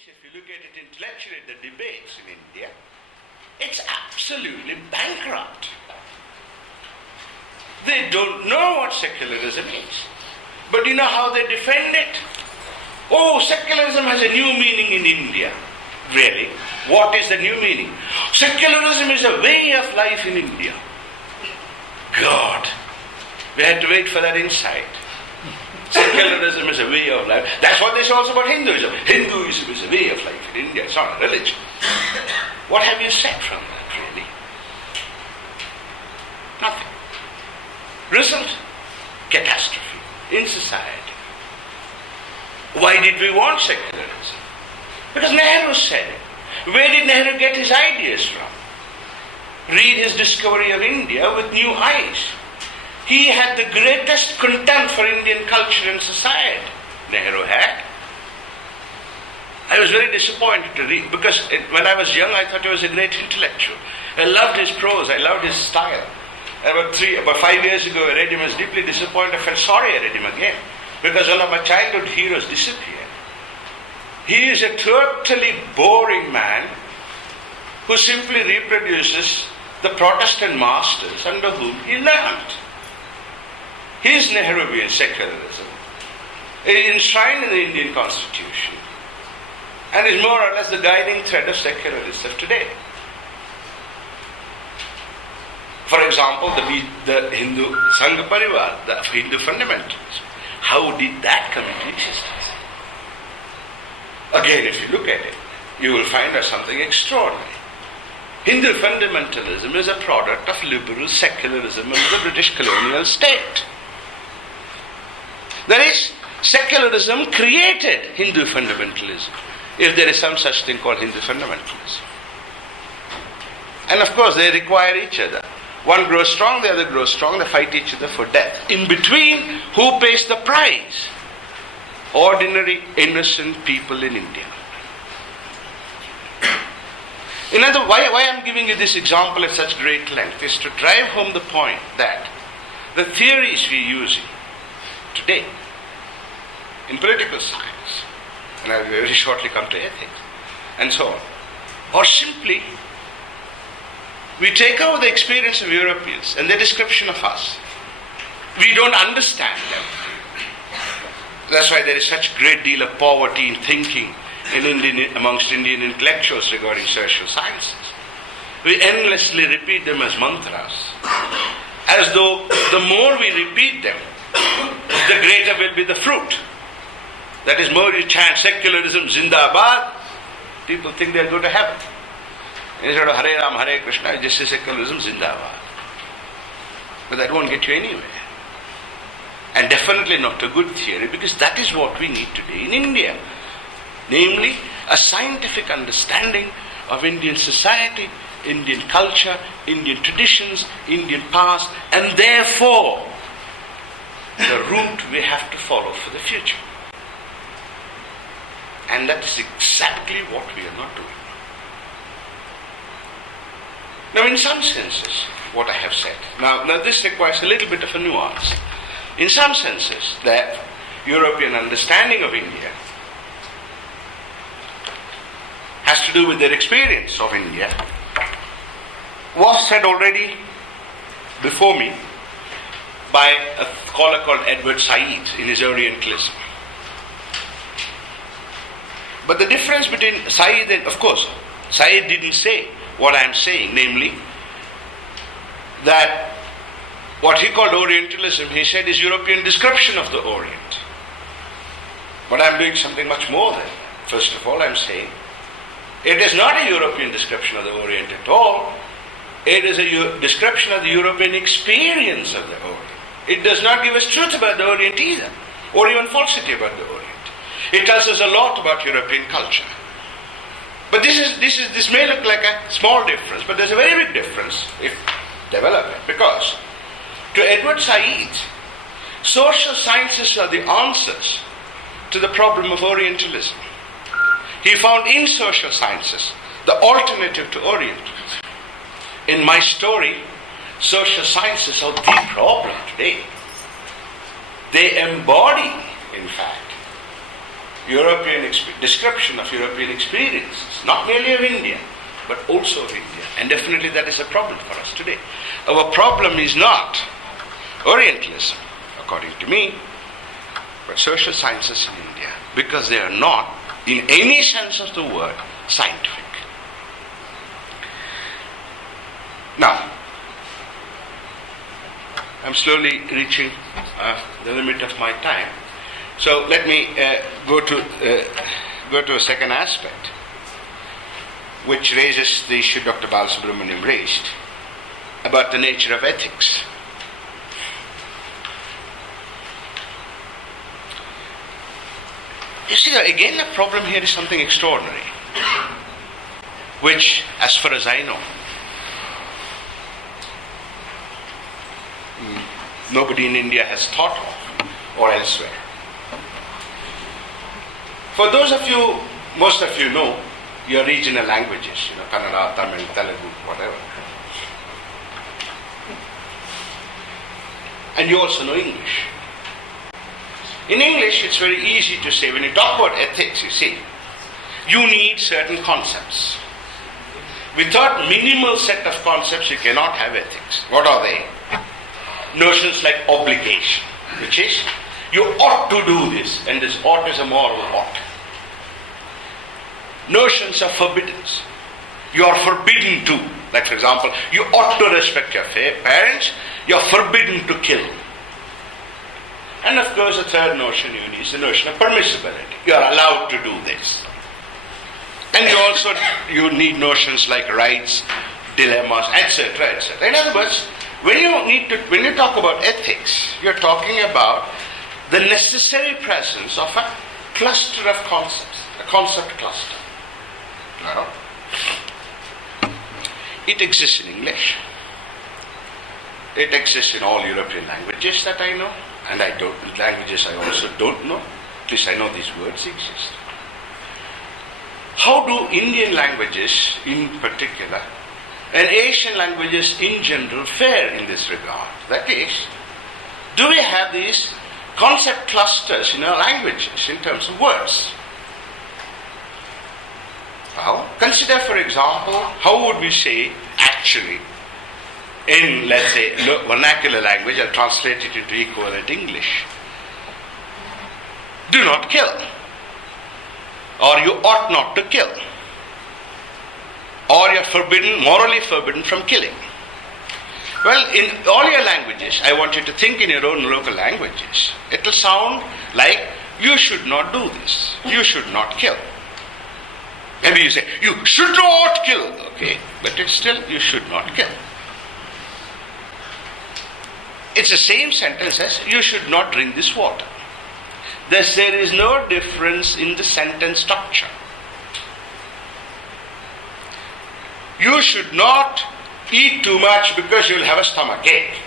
nowadays, if you look at it intellectually, the debates in India, it's absolutely bankrupt. They don't know what secularism is. But you know how they defend it? Oh, secularism has a new meaning in India. Really? What is the new meaning? Secularism is a way of life in India. God, we had to wait for that insight. Secularism is a way of life. That's what they say also about Hinduism. Hinduism is a way of life in India. It's not a religion. What have you said from that, really? Nothing. Result? Catastrophe in society. Why did we want secularism? Because Nehru said it. Where did Nehru get his ideas from? Read his discovery of India with new eyes. He had the greatest contempt for Indian culture and society. Nehru had. I was very disappointed to read, because when I was young I thought he was a great intellectual. I loved his prose, I loved his style. About 5 years ago I read him, I was deeply disappointed. I felt sorry I read him again, because one of my childhood heroes disappeared. He is a totally boring man who simply reproduces the Protestant masters under whom he learned. His Nehruvian secularism is enshrined in the Indian Constitution and is more or less the guiding thread of secularists of today. For example, the Hindu Sangha Parivar, the Hindu fundamentalism. How did that come into existence? Again, if you look at it, you will find out something extraordinary. Hindu fundamentalism is a product of liberal secularism of the British colonial state. That is, secularism created Hindu fundamentalism, if there is some such thing called Hindu fundamentalism. And of course, they require each other. One grows strong, the other grows strong, they fight each other for death. In between, who pays the price? Ordinary, innocent people in India. In other words, why I am giving you this example at such great length is to drive home the point that the theories we are using today in political science, and I will very shortly come to ethics, and so on, or simply we take over the experience of Europeans and their description of us. We don't understand them. That's why there is such great deal of poverty in thinking amongst Indian intellectuals regarding social sciences. We endlessly repeat them as mantras, as though the more we repeat them, the greater will be the fruit. That is, more you chant secularism Zindabad, people think they'll go to heaven. Instead of Hare Ram, Hare Krishna, just say secularism Zindabad. But that won't get you anywhere. And definitely not a good theory, because that is what we need today in India. Namely, a scientific understanding of Indian society, Indian culture, Indian traditions, Indian past, and therefore the route we have to follow for the future. And that is exactly what we are not doing. Now, in some senses, what I have said, now this requires a little bit of a nuance. In some senses, that European understanding of India has to do with their experience of India, was said already before me by a scholar called Edward Said in his Orientalism. But the difference between Said and, of course, Said didn't say what I am saying, namely that what he called Orientalism, he said, is European description of the Orient. But I am doing something much more than that. First of all, I am saying it is not a European description of the Orient at all. It is a description of the European experience of the Orient. It does not give us truth about the Orient either, or even falsity about the Orient. It tells us a lot about European culture. But this may look like a small difference, but there's a very big difference if developed, because to Edward Said, social sciences are the answers to the problem of Orientalism. He found in social sciences the alternative to Orientalism. In my story, social sciences are the problem today. They embody, in fact, description of European experiences, not merely of India, but also of India. And definitely that is a problem for us today. Our problem is not Orientalism, according to me, but social sciences in India, because they are not, in any sense of the word, scientific. Now, I'm slowly reaching the limit of my time. So let me go to a second aspect, which raises the issue Dr. Balasubramaniam raised about the nature of ethics. You see, again, the problem here is something extraordinary, which, as far as I know, nobody in India has thought of, or elsewhere. For those of you, most of you know your regional languages, Kannada, Tamil, Telugu, whatever. And you also know English. In English, it's very easy to say, when you talk about ethics, you see, you need certain concepts. Without minimal set of concepts, you cannot have ethics. What are they? Notions like obligation, which is, you ought to do this, and this ought is a moral ought. Notions of forbiddance. You are forbidden to. Like, for example, you ought to respect your parents, you are forbidden to kill. And of course, the third notion you need is the notion of permissibility. You are allowed to do this. And you need notions like rights, dilemmas, etc., etc. In other words, when you talk about ethics, you're talking about the necessary presence of a cluster of concepts, a concept cluster. Now, it exists in English. It exists in all European languages that I know, and languages I also don't know. At least I know these words exist. How do Indian languages in particular and Asian languages in general fare in this regard? That is, do we have these concept clusters in our languages in terms of words? Well, consider, for example, how would we say actually in, let's say, vernacular language, I'll translate it into equivalent English. Do not kill. Or you ought not to kill. Or you're forbidden, morally forbidden from killing. Well, in all your languages, I want you to think in your own local languages. It will sound like, you should not do this. You should not kill. Maybe you say, you should not kill. Okay, but it's still, you should not kill. It's the same sentence as, you should not drink this water. Thus, there is no difference in the sentence structure. You should not eat too much because you will have a stomach ache.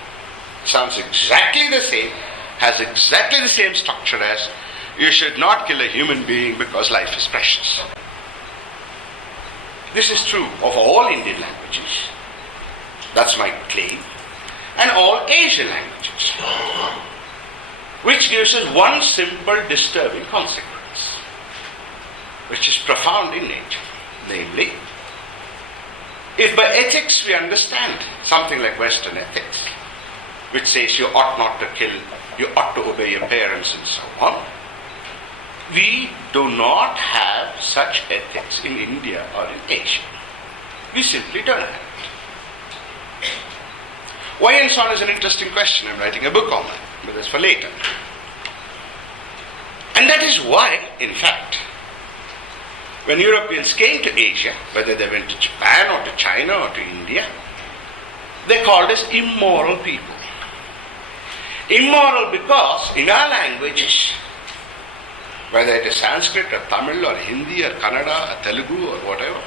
Sounds exactly the same, has exactly the same structure as, you should not kill a human being because life is precious. This is true of all Indian languages. That's my claim. And all Asian languages. Which gives us one simple disturbing consequence, which is profound in nature. Namely, if by ethics we understand something like Western ethics, which says you ought not to kill, you ought to obey your parents and so on, we do not have such ethics in India or in Asia. We simply don't have it. Why and so on is an interesting question. I'm writing a book on that, but that's for later. And that is why, in fact, when Europeans came to Asia, whether they went to Japan or to China or to India, they called us immoral people. Immoral because in our languages, whether it is Sanskrit or Tamil or Hindi or Kannada or Telugu or whatever,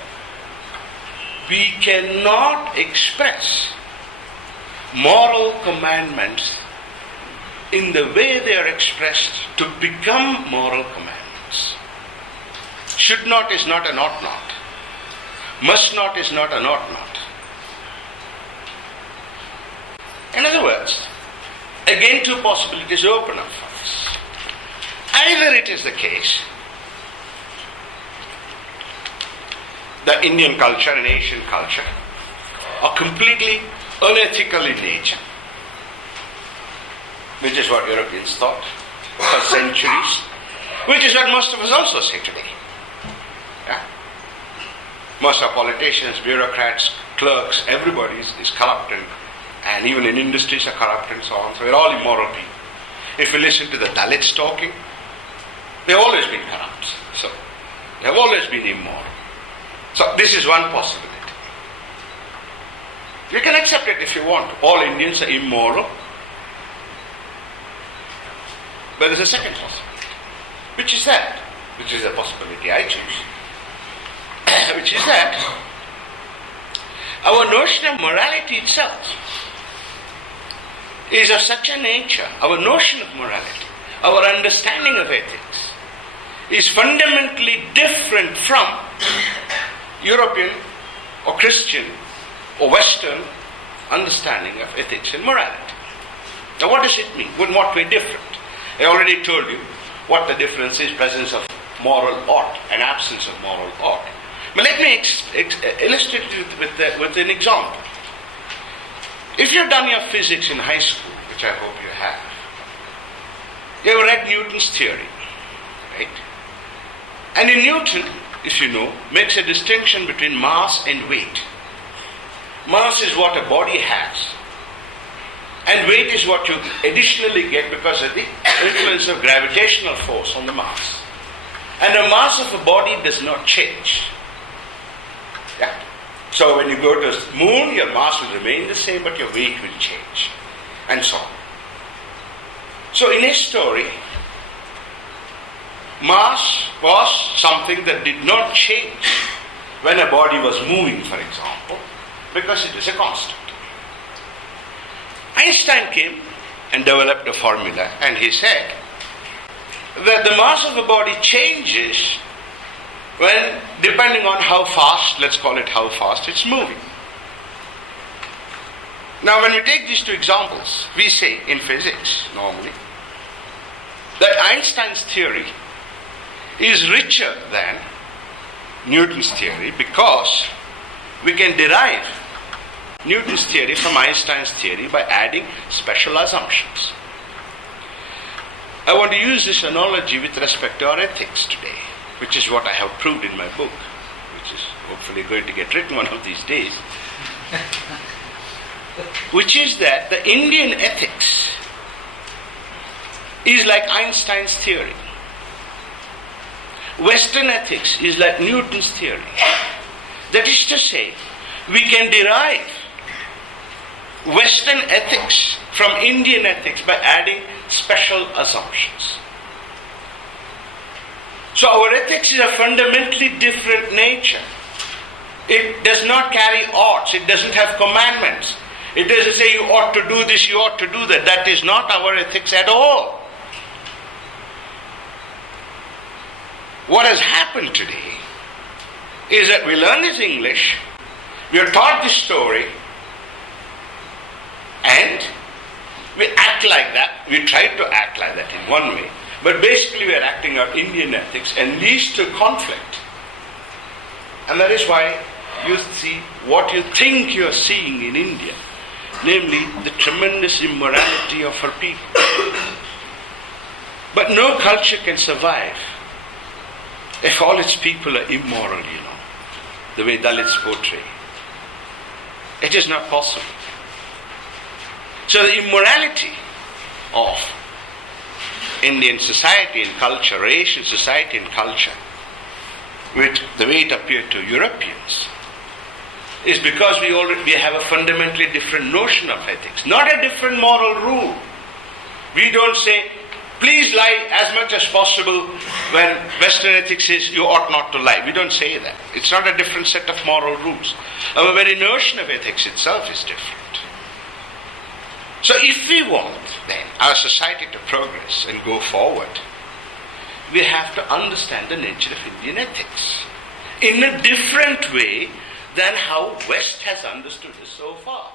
we cannot express moral commandments in the way they are expressed to become moral commandments. Should not is not an ought not. Must not is not an ought not. In other words, again two possibilities open up for us. Either it is the case the Indian culture and Asian culture are completely unethical in nature, which is what Europeans thought for centuries, which is what most of us also say today. Yeah? Most of politicians, bureaucrats, clerks, everybody is corrupt, and even in industries are corrupt and so on. So we're all immoral people. If you listen to the Dalits talking, they've always been corrupt. So they've always been immoral. So this is one possibility. You can accept it if you want. All Indians are immoral. But there's a second possibility. Which is that? Which is a possibility I choose. Which is that our notion of morality itself is of such a nature, our notion of morality, our understanding of ethics, is fundamentally different from European or Christian or Western understanding of ethics and morality. Now what does it mean? In what way different? I already told you what the difference is: presence of moral ought and absence of moral ought. But let me illustrate it with an example. If you've done your physics in high school, which I hope you have, you have read Newton's theory, right? And in Newton, if you know, makes a distinction between mass and weight. Mass is what a body has, and weight is what you additionally get because of the influence of gravitational force on the mass. And the mass of a body does not change. Yeah? So when you go to the moon, your mass will remain the same, but your weight will change, and so on. So in his story, mass was something that did not change when a body was moving, for example, because it is a constant. Einstein came and developed a formula, and he said that the mass of a body changes when, depending on how fast, let's call it how fast, it's moving. Now when we take these two examples, we say in physics normally that Einstein's theory is richer than Newton's theory because we can derive Newton's theory from Einstein's theory by adding special assumptions. I want to use this analogy with respect to our ethics today, which is what I have proved in my book, which is hopefully going to get written one of these days, which is that the Indian ethics is like Einstein's theory. Western ethics is like Newton's theory. That is to say, we can derive Western ethics from Indian ethics by adding special assumptions. So our ethics is a fundamentally different nature. It does not carry oughts. It doesn't have commandments. It doesn't say you ought to do this, you ought to do that. That is not our ethics at all. What has happened today is that we learn this English, we are taught this story, and we act like that. We try to act like that in one way, but basically we are acting out Indian ethics and leads to conflict. And that is why you see what you think you are seeing in India, namely the tremendous immorality of her people. But no culture can survive if all its people are immoral, the way Dalits portray. It is not possible. So the immorality of Indian society and culture, Asian society and culture, with the way it appeared to Europeans, is because we have a fundamentally different notion of ethics, not a different moral rule. We don't say, please lie as much as possible when Western ethics says you ought not to lie. We don't say that. It's not a different set of moral rules. Our very notion of ethics itself is different. So if we want then our society to progress and go forward, we have to understand the nature of Indian ethics in a different way than how West has understood it so far.